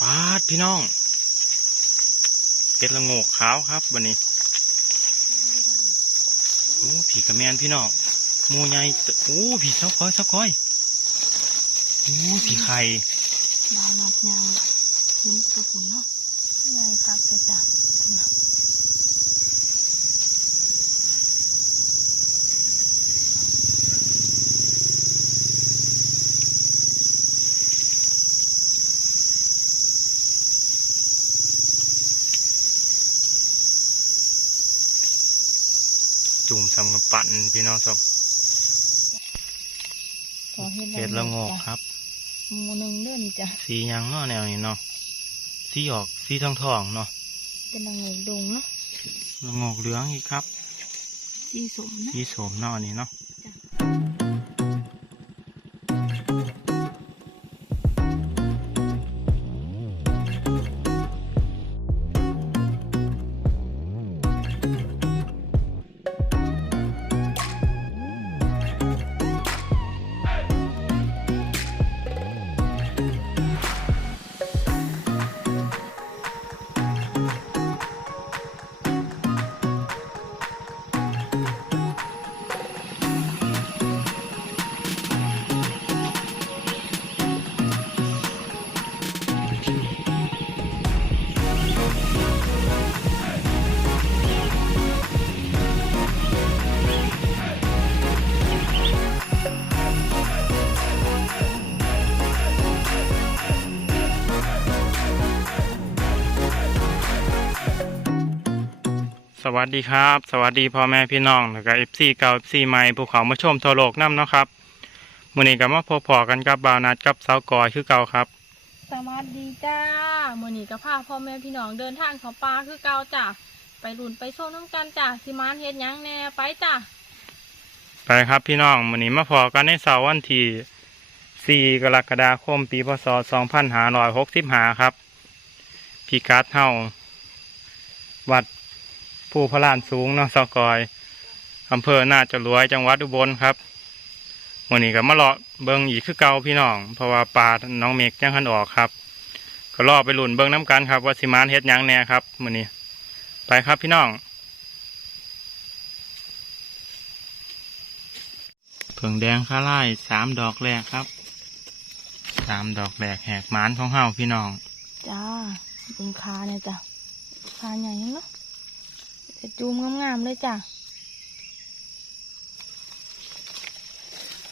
ปาดพี่น้องเห็ดละโงกขาวครับวันนี้โอ้ผีกระแมนพี่น้องมูใหญ่โอ้ผีเสาก้อยเสาก้อยโอ้ผีไข่ดาวนัดยาวคุ้นกระปุ่นเนาะใหญ่คักแต่จ้ะพุ่นน่ะจุ่มสำกับปั่นพี่น้องสบขอเห็ดละโงกจ้ะครับหมูหนึ่งเล่นจ้ะสีหยังเนาะแนวนี้เนาะสีออกสีทองทองๆเนาะเป็นละโงกดงเนาะละโงกเหลืองอีกครับสีสมนะสีโสมเนาะนี่เนาะ วัสดีครับ สวัสดีพ่อแม่พี่น้องแล้วก็เอฟซีเก่าเอฟซีใหม่ภูเขามาชมทั่วโลกน้ำเนาะครับมื้อนี้ก็มาพบพอกันกับบาวนัดกับสาวกอยคือเก่าครับ สวัสดีจ้ามื่อนี้ก็พาพ่อแม่พี่น้องเดินทางเขาป่าคือเก่าจ้ะไปลุ่นไปโซนน้ำกันจ้ะสิมานเฮ็ดหยังแน่ไปจ้ะไปครับพี่น้องมื้อนี้มาพอกันในเสาร์วันที่ 4 กรกฎาคมปีพศ2565ครับพิกัดเฮาวัด ผู้พระลานสูงเนาะสกอยอำเภอนาจะรวยจังหวัดอุบลครับมื้อนี้ก็มาเลาะเบิ่งอีกคือเก่าพี่น้อง เพราะว่าปลาน้องเมกยังคันออกครับ ก็รอไปหลุนเบิ่งน้ำกันครับว่าสิมานเฮ็ดยังแน่ครับมื้อนี้ ไปครับพี่น้องเผิงแดงข้าไล่สามดอกแรกครับสามดอกแรกแหกมานของเฮาพี่น้อง จ้าเป็นคาเนี่ยจ้ะคาใหญ่เนาะ จะจูมงามๆเลยจ้ะ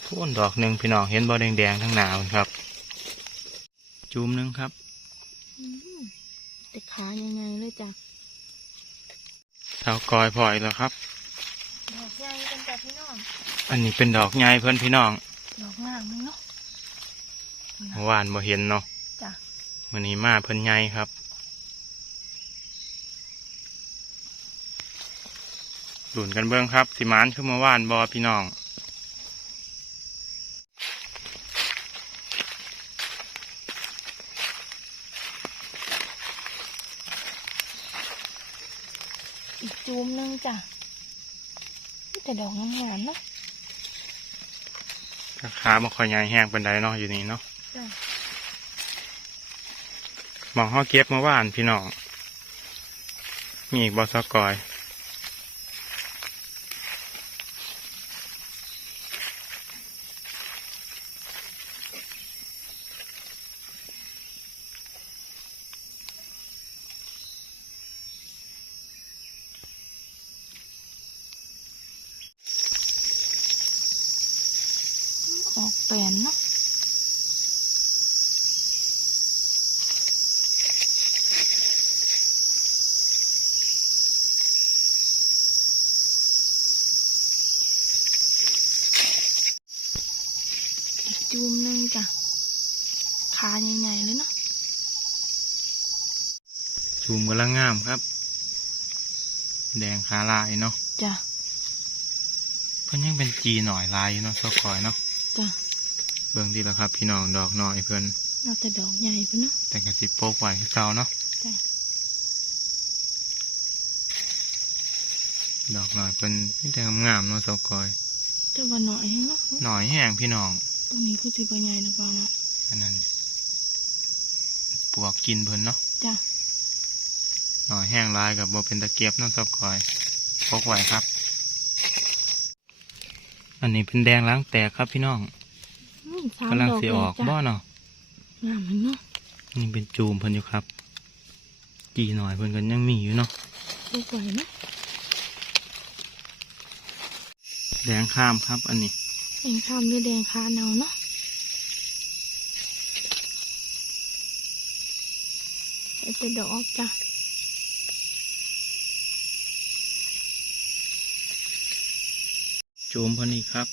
ทุ่นดอกหนึ่งพี่น้องเห็นบ่แดงๆทั้งหนาวครับ จูมหนึ่งครับอืมแต่ขาใหญ่ๆเลยจ้ะเสากอยพลอยแล้วครับ ดอกใหญ่กันจ้ะพี่น้อง อันนี้เป็นดอกใหญ่เพื่อนพี่น้อง ดอกงามนึงเนาะเมื่อวานบ่เห็นเนาะจ้ะวันนี้มาเพิ่นใหญ่ครับ หลุนกันเบิ้งครับ สิหมานคือเมื่อวานบอพี่น้องอีกจูมนึงจ้ะนี่แต่ดอกงามๆเนาะราคาบ่ค่อยใหญ่แห้งเป็นไดเนาะอยู่นี่เนาะจ้ะหมองห้อเก็บเมื่อวานพี่น้องมีอีกบอสกอย ออกแปลนเนาะอีกจูมนึงจ้ะขาใหญ่ๆเลยเนาะ จูมกำลังงามครับ แดงขาลายเนาะจ้ะเพิ่นยังเป็นจีหน่อยลายอยู่เนาะสกอยเนาะจ้ะเบิ่งดีแล้วครับ พี่น้องดอกหน่อยเพิ่นเอาแต่ดอกใหญ่ไปเนาะแต่กระสิบโป๊กไว้คือเก่าเนาะจ้ะดอกหน่อยเพิ่นมีแต่งามๆเนาะสกอยจะว่าหน่อยให้เนาะหน่อยแห้งพี่น้องตรงนี้คือสิบใหญ่หรือเปล่านะอันนั้นวกกินเพิ่นเนาะจ้ะ หน่อยแห้งลายกับโบเป็นตะเกียบเน้องซอกคอยพกไว้ครับ อันนี้เป็นแดงล้างแตกครับพี่น้องอืมสามกำลังดอกสีออกเลยจ้ะบ่เนาะงามมันเนาะนี่เป็นจูมเพิ่นอยู่ครับจีหน่อยเพิ่นกันยังมีอยู่เนาะสวยๆนะแดงข้ามครับอันนี้ แดงคำหรือแดงคาเนาเนาะเอาแต่ดอกจ้ะ จูมพิ่นนี่ครับ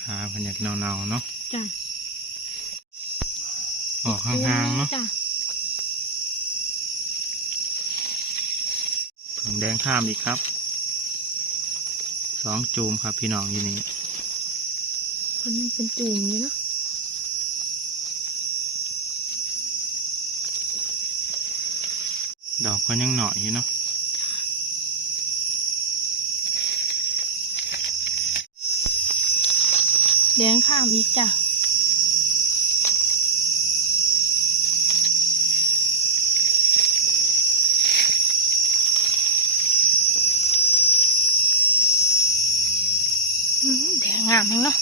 ขาพิ่นอยากเนาๆเนาะจ้ะออกห่างๆเนาะจ้ะผงแดงข้ามอีกครับ สองจูมครับพี่น้องอยู่นี่คนยังเป็นจูมอยู่เนาะดอกเพิ่นยังหน่อยอยู่เนาะ แดงข้ามอีกจ้ะอืมแดงงามมั้งเนาะ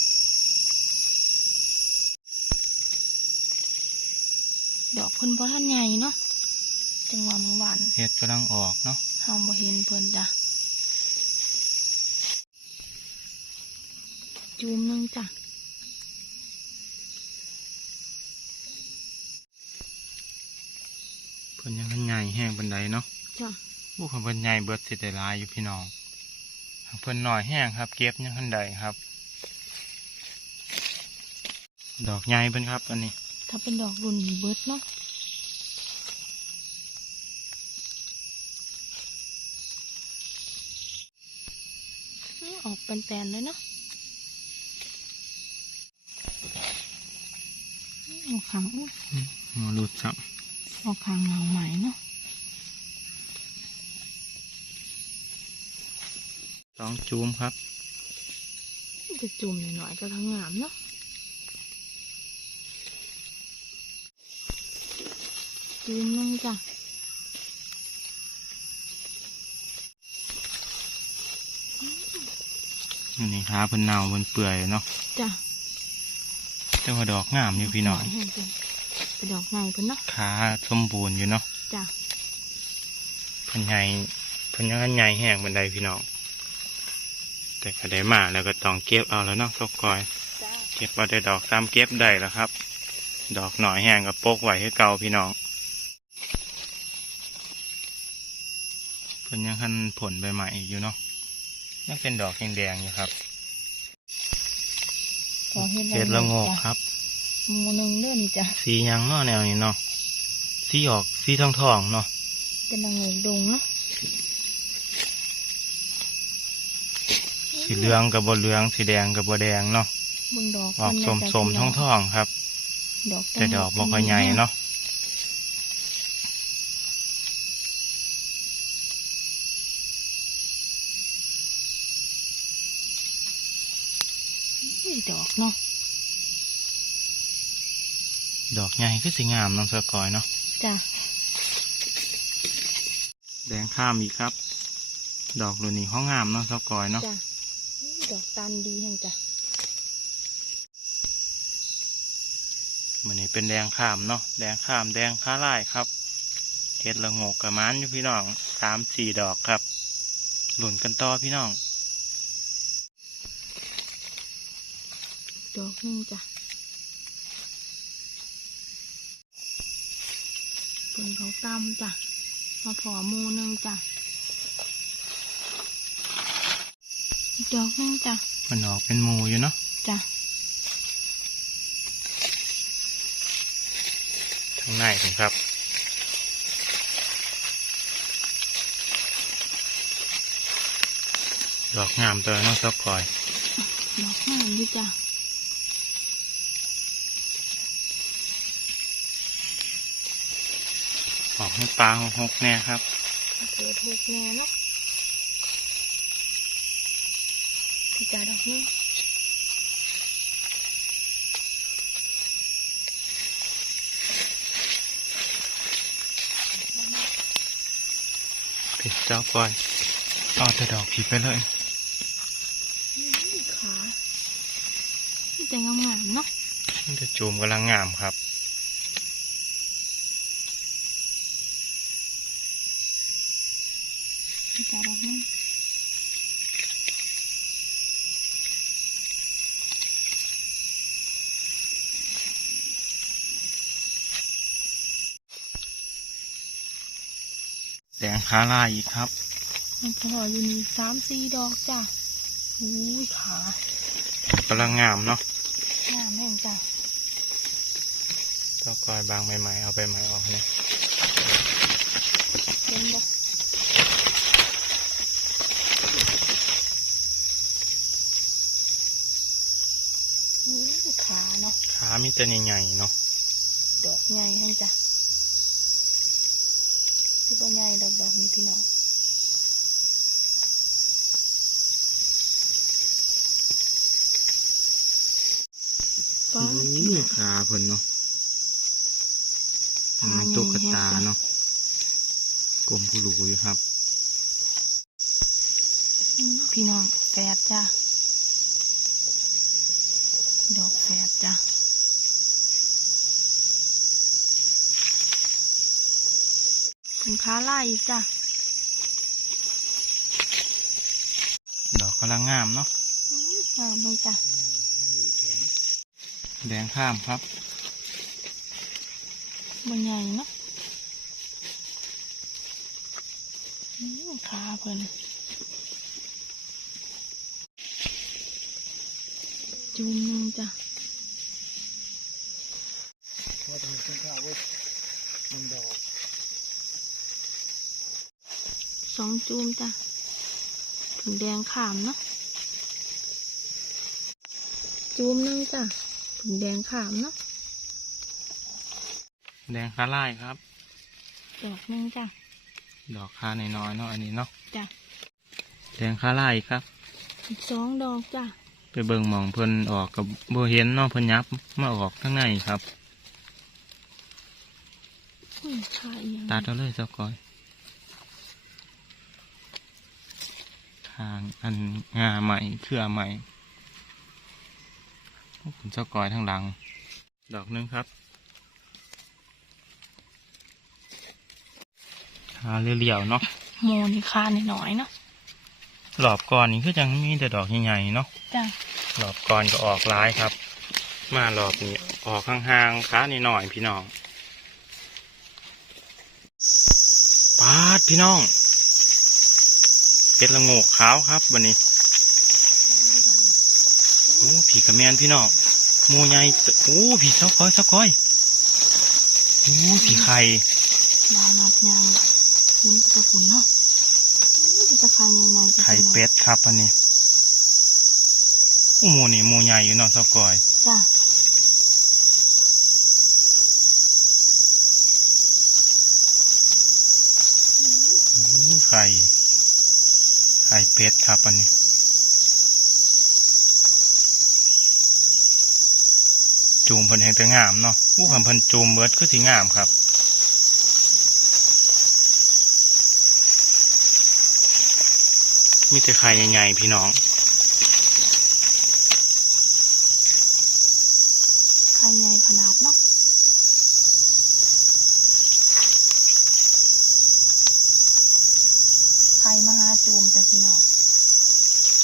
ดอกเพิ่นบ่ทันใหญ่เนาะจังหวะเมื่อวานเห็ดกำลังออกเนาะเฮาบ่เห็นเพิ่นจ้ะจูมหนึงจ้ะ เพิ่นยังใหญ่ แห้งบันไดเนาะจ้ะพวกของเพิ่นใหญ่เบิดสิได้หลายอยู่พี่น้องเพิ่นหน่อยแห้งครับ เก็บยังทันใดครับ ดอกใหญ่เพิ่นครับ อันนี้ ถ้าเป็นดอกรุ่นเบิดเนาะอื้อออกเป็นแปลนเลยเนาะอื้อออกขางอื้อหัวหลุดซับออกขางเงาใหม่เนาะ สองจูมครับจะจุ่มหน่อยๆก็ทั้งงามเนาะจุ่มนึงจ้ะอันนี้ขาเพิ่นเน่าเพิ่นเปื่อยเนาะจ้ะแต่ว่าดอกงามอยู่พี่น้องแห้งเป็นเป็นดอกไงเพิ่นเนาะขาสมบูรณ์อยู่เนาะจ้ะเพิ่นใหญ่เพิ่นยังใหญ่แห้งบันไดพี่น้อง แต่ก็ได้มาแล้วก็ต้องเก็บเอาแล้วเนาะซอกกอยจ้ะเก็บว่าได้ดอกตามเก็บได้แล้วครับ ดอกหน่อยแห้งกับโปกไว้ให้เก่าพี่น้องเพิ่นยังคันผลใบใหม่อยู่เนาะยังเป็นดอกแดงๆอยู่ครับขอเห็ดละโงกจ้ะครับหมูหนึ่งเด้อนี่จ้ะสีหยังเนาะแนวนี้เนาะสีออกสีทองทองๆเนาะเป็นละโงกดงเนาะ สีเหลืองกับบเหลืองสีแดงกับบแดงเนาะเบิ่งดอกออกเพิ่สนมน่ะสมจ้ะทองทองๆครับ ดอกแต่ดอกบ่ค่อยใหญ่เนาะอุ้ยดอกเนาะดอกใหญ่คือสีงามน้องเสือกอยเนาะจ้ะแดงข้ามอีกครับ ดอกรุ่นนี้ห้องงามเนาะเสือกอยเนาะจ้ะอุ้ย ดอกตันดีแห่งจ้ะเหมือนนี้เป็นแดงข้ามเนาะแดงข้ามแดงข้าไล่ครับเห็ดละโงกกระมานอยู่พี่น้องสามสี่ดอกครับ หลุนกันต่อพี่น้อง ดอกหนึงจ้ะเพิ่นเขาตำจ้ะมาพอหมูหนึงจ้ะ อีกดอกหนึงจ้ะมันออกเป็นหมูอยู่เนาะจ้ะทางในถึงครับดอกงามตัวน้องเสือกอยดอกงามอยู่จ้ะออกให้ปลาหกหกแน่ครับเกิดถูกแน่เนาะ กาดอกนึงผิดเจ้าก่อยเอาแต่ดอกผิดไปเลยขาแต่งงามๆเนาะนี่จะจูมกำลังงามครับ แดงขาลายอีกครับมันพออยู่นี่สามสี่ดอกจ้ะอุ้ยขากำลังงามเนาะงามแห่งจ้ะเจ้าก้อยบางใหม่ๆเอาใบใหม่ออกเนี่ยเห็นบ่อุ้ยขาเนาะขามีแต่ใหญ่ๆเนาะดอกใหญ่แห่งจ้ะ สิบ่ใหญ่ดอกดอกนี้พี่น้องฟ้าอู้ขาเพิ่นเนาะมันตุ๊กตาเนาะกลมผู้หลูอยู่ครับอืมพี่น้องแฝดจ้ะดอกแฝดจ้ะ คุณค้าไล่อีกจ้ะ ดอกกำลังงามเนาะอืมงามเลยจ้ะ แดงข้ามครับบนใหญ่เนาะอืมขาเพิ่นจุ่มหนึงจ้ะว่าจะมีเครื่องข้าวเว้ยมันดอก สองจุ่มจ้ะถึงแดงขามเนาะจุ่มหนึงจ้ะถึงแดงขามเนาะแดงขาลายครับ ดอกหนึงจ้ะดอกขาน้อยๆเนาะอันนี้เนาะจ้ะแดงขาลายครับอีกสองดอกจ้ะไปเบิ่งหมองเพิ่นออกกับโบเห็นเนาะเพิ่นยับมาออกข้างในครับอืมขาอีกอย่างตัดเอาเลยเจ้าก้อย ทางอันงาใหม่เครือใหม่ขอบคุณเจ้าก้อยทั้งหลัง ดอกหนึงครับหาเรียวๆเนาะโมนี่ขาหน่อยๆเนาะหลอบก่อนนี่คือจังมีแต่ดอกใหญ่ๆเนาะจ้ะหลอบก่อนก็ออกร้ายครับ มาหลอบนี้ออกห่างๆค้านิดหน่อยพี่น้องปาดพี่น้อง เป็ดละโงกขาวครับวันนี้โอ้ผีกระแมนพี่น้องหมูใหญ่ตโอ้ผีเสาก้อยเสาก้อยโอ้ผีไข่ลายนัดยางเห็นตะกุนเนาะอืมจะไข่ใหญ่ๆจ้ะไข่พี่น้องเป็ดครับอันนี้โอ้หมูนี่หมูใหญ่อยู่เนาะเสาก้อยจ้ะโอ้ไข่ ไข่เป็ดครับอันนี้จูมเพิ่นแหงแต่งามเนาะอู้คำเพิ่นจูมเบิดคือสีงามครับ มีแต่ไข่ใหญ่ๆพี่น้อง ไข่ใหญ่ขนาดเนาะไข่มหา จูมจ้ะพี่น้อง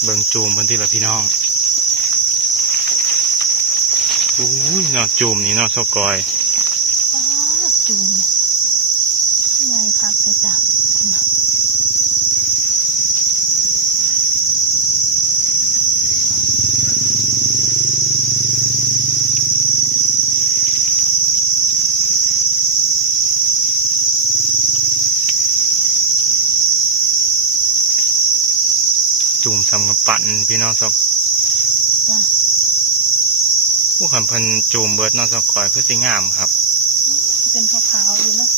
เบิ่งจูมเพิ่นที่ละพี่น้องอู้ยเนาจูมนี่เนาะสกอย ป้าดจูมเนี่ยใหญ่คักแต่จ้ะมา จูมสำกับ ปั่นพี่น้องสกจ้ะผู้คำเพิ่นจูมเบิดเนาะสกอยคือสีงามครับอืมเป็นขาวๆอยู่เนาะ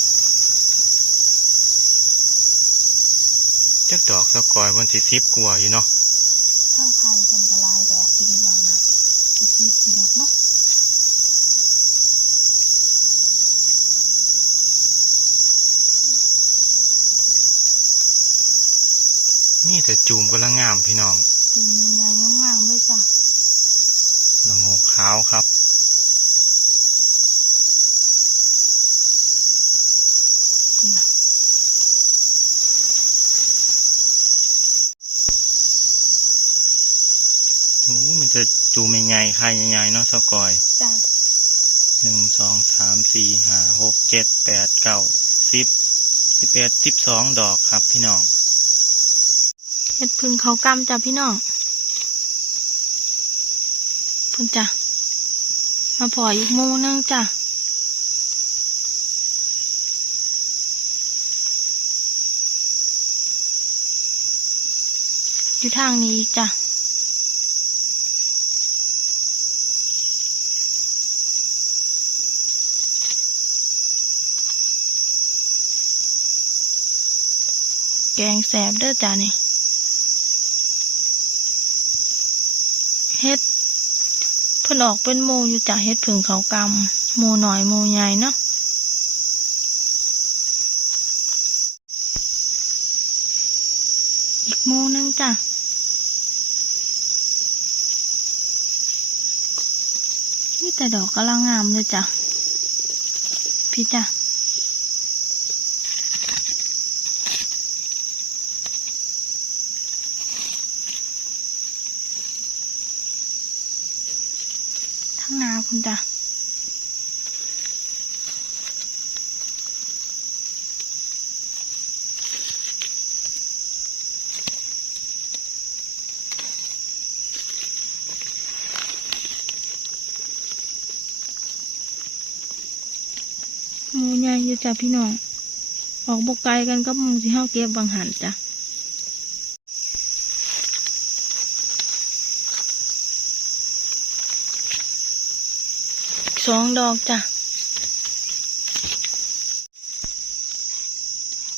จักดอกสกอยวันสิสิบกว่าอยู่เนาะข้างไข่คนกระลายดอกที่ในบางนะอีซีสีดอกเนาะนี่แต่จูมกำลังงามพี่น้อง จูมใหญ่ๆงามๆเลยจ้ะละโงกขาวครับน่ะโอ้มันจะจูมใหญ่ๆไข่ใหญ่ๆเนาะสกอย จ้ะหนึ่งสองสามสี่ห้าหกเจ็ดแปดเก้าสิบสิบเอ็ดสิบสองดอกครับพี่น้อง เฮ็ดพึ่งเขากำจ้ะพี่น้องพุ่นจ้ะ มาพออีกมูนึงจ้ะอยู่ทางนี้อีกจ้ะแกงแสบเด้อจ้านี่ เฮ็ดเพิ่นออกเป็นหมูอยู่จ้ะเฮ็ดผึ่งเขากำหมูหน่อยหมูใหญ่เนาะอีกหมูหนึงจ้ะนี่แต่ดอกกำลังงามเลยจ้ะพี่จ้ะ ทั้งนาคุณ จ้ะหมูใหญ่อยู่จ้ะพี่น้อง ออกบกไกลกันก็มูสิเฮาเก็บบางหันจ้ะ สองดอกจ้ะ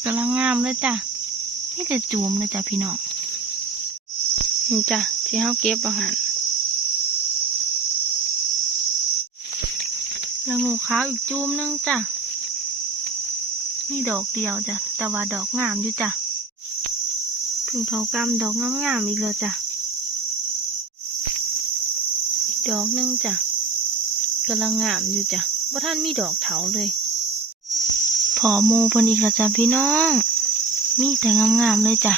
กำลังงามเลยจ้ะนี่จะจูมเลยจ้ะพี่น้องนี่จ้ะที่เฮาเก็บอาหารแล้วงูขาวอีกจูมหนึงจ้ะนี่ดอกเดียวจ้ะแต่ว่าดอกงามอยู่จ้ะพึ่งเขากำดอกงามๆอีกแล้วจ้ะอีกดอกหนึงจ้ะ กำลังงามอยู่จ้ะว่าท่านมีดอกเถาเลยพอมูเพิ่นอีกแล้วจ้ะพี่น้อง มีแต่งามๆเลยจ้ะ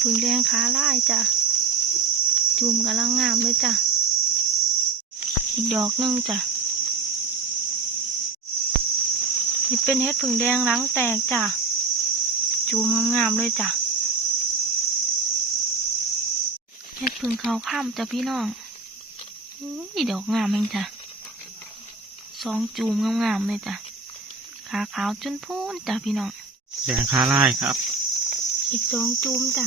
พึ่งแดงขาล่ายจ้ะจูมกำลังงามเลยจ้ะ อีกดอกนึงจ้ะนี่เป็นเห็ดผึ่งแดงหลังแตกจ้ะ จูมงามๆเลยจ้ะเห็ดผึ่งเขาข้ามจ้ะพี่น้องนี่ดอกงามเองจ้ะสองจูมงามๆเลยจ้ะขาขาวจนพูนจ้ะพี่น้องแดงคาไล่ครับ อีกสองจูมจ้ะ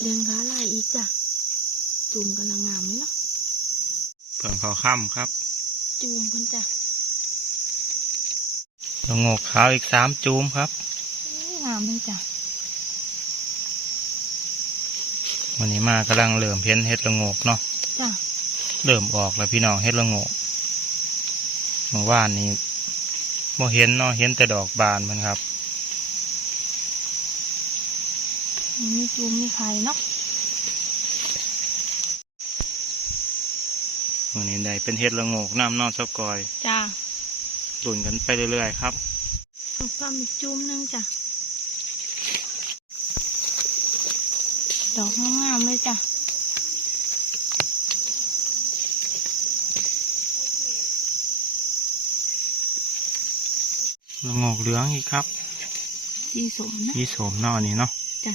เดินขาลายอีกจ้ะจูมกำลังงามเลยเนาะ เผื่อเขาค่ำครับ จูมเพิ่นจ้ะละโงกขาวอีกสามจูมครับงามเลยจ้ะวันนี้มากำลังเริ่มเพ้นเฮ็ดละโงกเนาะจ้ะเริ่มออกแล้วพี่น้องเฮ็ดละโงกเมื่อวานนี้บ่เห็นเนาะเห็นแต่ดอกบานมันครับมีจูมมีไข่เนาะ วันนี้ได้เป็นเฮ็ดละโงกน้ำนอนสกอยจ้ะดุนกันไปเรื่อยๆครับเอาความอีกจูมหนึงจ้ะดอกงามๆเลยจ้ะละโงกเหลืองอีกครับสีสมนะยี่โสมเนอนี่เนาะจ้ะ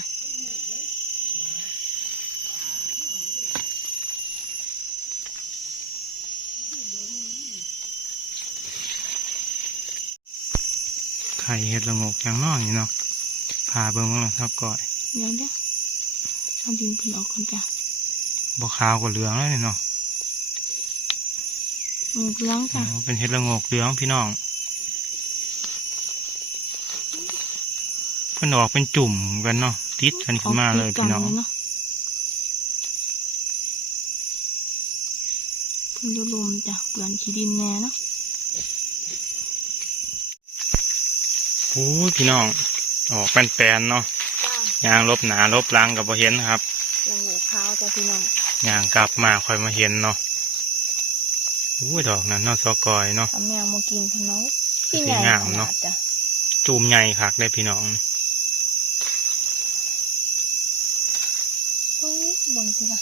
ข่เฮ็ดละโงกอย่างนอกนี่เนาะพาเบิ่งว่าสกอยเดี๋ยวเด้อเอาดินเพิ่นออกก่อนจ้ะบ่ขาวกว่าเหลืองแล้วนี่เนาะงูเหลืองอ๋จ้ะอเป็นเฮ็ดละโงกเหลืองพี่น้องเพิ่นออกเป็นจุ่มกันเนาะติดกันขึ้นมาเลยพี่น้องเนาะเพิ่นอยู่ลุมจ้ะเปลือนขี้ดินแน่เนาะ อ้ยพี่น้องออกเป็นแปลนๆเนาะจ้ายางลบหนาลบหลังกับบ่เห็นครับละโงูขาวจ้ะพี่น้องยางกลับมาค่อยมาเห็นเนาะโอ้ยดอกนั้นเนาะซอกอยเนาะเอาแมงมากินพี่น้องสีใหญ่งามขเนาะนาดจ้ะจูมใหญ่คักได้พี่น้องโอ้ยเบิ่งสิค่ะ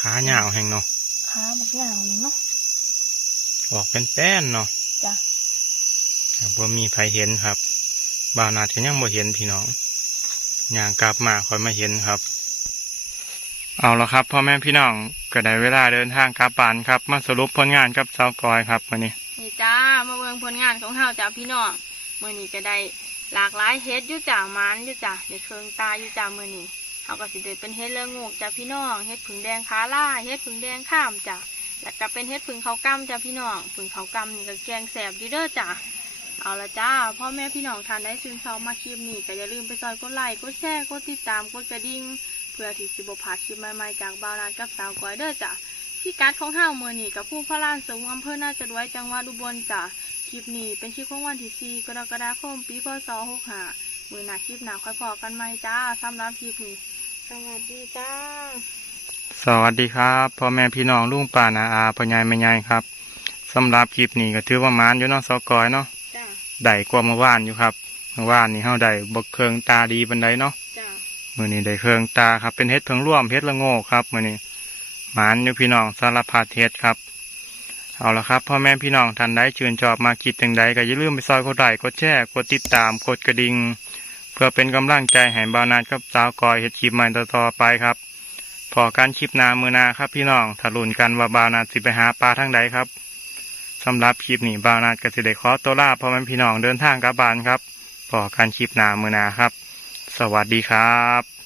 ขาหยาวแห่งเนาะขาบักเหงาเนาะออกเป็นแป้นเนาะจ้ะบ่มีใครเห็นครับ บาวนาดก็ยังบ่เห็นพี่น้องอย่างกลับมาคอยมาเห็นครับ เอาละครับพ่อแม่พี่น้องก็ได้เวลาเดินทางกลับบ้านครับ มาสรุปผลงานกับสาวกอยครับวันนี้นี่จ้ามาเบิ่งผลงานของเฮาจ้ะพี่น้องมื้อนี้ก็ได้หลากหลายเฮ็ดอยู่จ้ะหมันอยู่จ้ะได้เครื่องตาอยู่จ้ะมื้อนี้เฮาก็สิได้เป็นเฮ็ดเรื่องงูกจ้ะพี่น้องเฮ็ดผึ่งแดงขาล่าเฮ็ดผึ่งแดงข้ามจ้ะแล้วก็เป็นเฮ็ดผึ่งเขาวกำจ้ะพี่น้องผึ่งเขาวกำนี่ก็แกงแสบดีเด้อจ้ะ เอาละจ้าพ่อแม่พี่น้องทานได้ซึมซับมาคลิปนี้ก็อย่าลืมไปซอยกดไลค์กดแชร์กดติดตามกดกระดิ่งเพื่อที่สิบพาคลิปใหม่ๆจากบ่าวนานกับสาวก้อยเด้อจ้ะที่การ์ดของห้าวมือนี่กับผู้พระลานสูงอำเภอหน่าจะด้วยจังหวัดอุบลจ้ะคลิปนี้เป็นคลิปของวันที่4กรกฎาคมปีพศ65มือหนาคลิปหนาค่อยพอกันไหมจ้าสำหรับคลิปนี้สวัสดีจ้า สวัสดีครับพ่อแม่พี่น้องลุงป่านาอาพ่อใหญ่แม่ใหญ่ครับสำหรับคลิปนี้ก็ถือว่ามานอยู่เนาะสกอยเนาะ ได้กว่าเมื่อวานอยู่ครับเมื่อวานนี่เฮาได้บ่เคืองตาดีปานใดเนาะจ้ามื้อนี้ได้เคืองตาครับ เป็นเฮ็ดเพิงร่วมเฮ็ดละโง่ครับมื้อนี้หมานอยู่พี่น้องสารพัดเฮ็ดครับ เอาละครับพ่อแม่พี่น้องท่านใดชื่นชอบมาคิดจังใดก็อย่าลืมไปซอยกดไลค์กดแชร์กดติดตามกดกระดิ่งเพื่อเป็นกำลังใจให้บ่าวนาดกับสาวกอยเฮ็ดคลิปใหม่ต่อๆไปครับพอการคลิปหนามือหนาครับพี่น้องถ้าลุ้นกันว่าบาวนาดสิไปหาปลาทางใดครับ สำหรับคลิปนี้บาวนาดกสิเดคอตัวลาพ่อแม่พี่น้องเดินทางกลับบ้านครับพอการคลิปหนามือนาครับ สวัสดีครับ